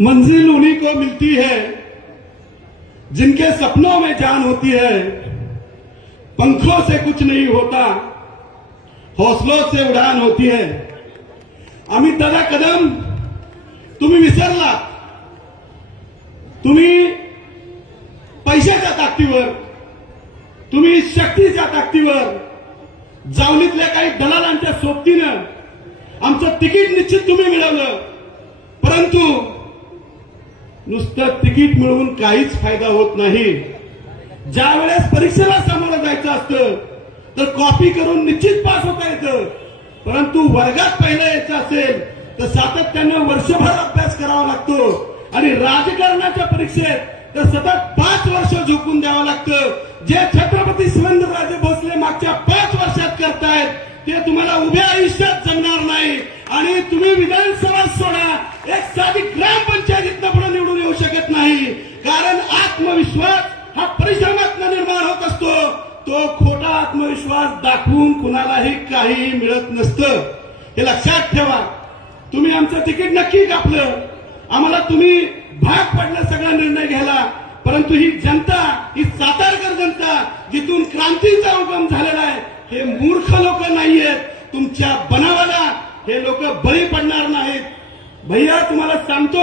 मंजिल उन्हीं को मिलती है जिनके सपनों में जान होती है। पंखों से कुछ नहीं होता, हौसलों से उड़ान होती है। अमित दादा कदम, तुम्ही विसरला। तुम्ही पैशाच्या ताकदीवर, तुम्ही शक्तीच्या ताकदीवर जावलीतल्या काही दलालांच्या सोबतीनं आमचं तिकीट निश्चित तुम्ही मिळवलं. परंतु नुसतं तिकीट मिळवून काहीच फायदा होत नाही. ज्या वेळेस परीक्षेला सामोरं जायचं असतं तर कॉपी करून निश्चित पास होता येतं. परंतु वर्गात पहिलं यायचं असेल तर सातत्यानं वर्षभर अभ्यास करावा लागतो. आणि राजकारणाच्या परीक्षेत तर सतत पाच वर्ष झोकून द्यावं लागतं. जे छत्रपती शिवेंद्रराजे भोसले मागच्या पाच वर्षात करतायत ते तुम्हाला उभ्या आयुष्यात जमणार नाही. आणि तुम्ही विधानसभा सोडा एक साधी ग्रामपंचायतीतनं पुढे निवडून येऊ शकत नाही. कारण आत्मविश्वास हा परिश्रमातनं निर्माण होत असतो. तो खोटा आत्मविश्वास दाखवून कुणालाही काही मिळत नसतं. हे लक्षात ठेवा. तुम्ही आमचं तिकीट नक्की कापलं. आम्हाला तुम्ही भाग पडला सगळा निर्णय घ्यायला. परंतु ही जनता ही सातारकर जनता जिथून क्रांतीचा उगम झालेला आहे हे मूर्ख लोक नाहीयेत. तुमच्या बनावाला हे लोक बळी पडणार नाहीत. भैया तुम्हाला सांगतो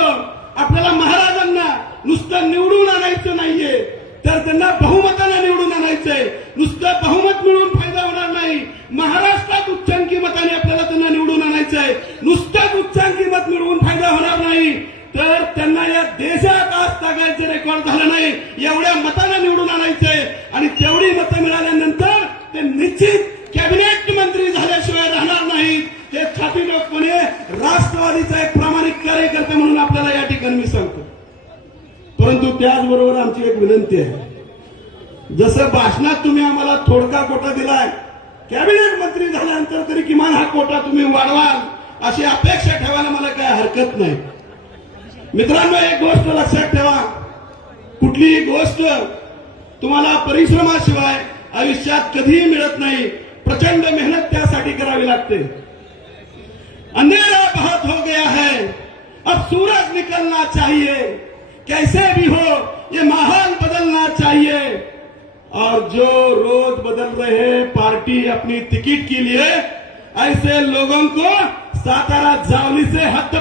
आपल्याला महाराजांना नुसतं निवडून आणायचं नाहीये. तर त्यांना बहुमताने देशात आज तागायचं रेकॉर्ड झालं नाही. एवढ्या मतानं निवडून आणायचे. आणि तेवढी मतं मिळाल्यानंतर ते निश्चित कॅबिनेट मंत्री झाल्याशिवाय राहणार नाही. हे छाती लोकपणे राष्ट्रवादीचा एक प्रामाणिक कार्यकर्ता म्हणून आपल्याला या ठिकाणी मी सांगतो. परंतु त्याचबरोबर आमची एक विनंती आहे. जसं भाषणात तुम्ही आम्हाला थोडका कोटा दिलाय कॅबिनेट मंत्री झाल्यानंतर तरी किमान हा कोटा तुम्ही वाढवाल अशी अपेक्षा ठेवायला मला काय हरकत नाही. मित्रांनो एक गोष्ट लक्षात ठेवा. कुठलीही गोष्ट तुम्हाला परिश्रमाशिवाय आयुष्यात कधीही मिळत नाही. प्रचंड मेहनत त्यासाठी करावी लागते. अंधेरा बहुत हो गया है. अब सूरज निकलना चाहिए. कैसे भी हो ये माहौल बदलना चाहिए. और जो रोज बदल रहे पार्टी अपनी टिकट के लिए ऐसे लोगों को सातारा जावली से हद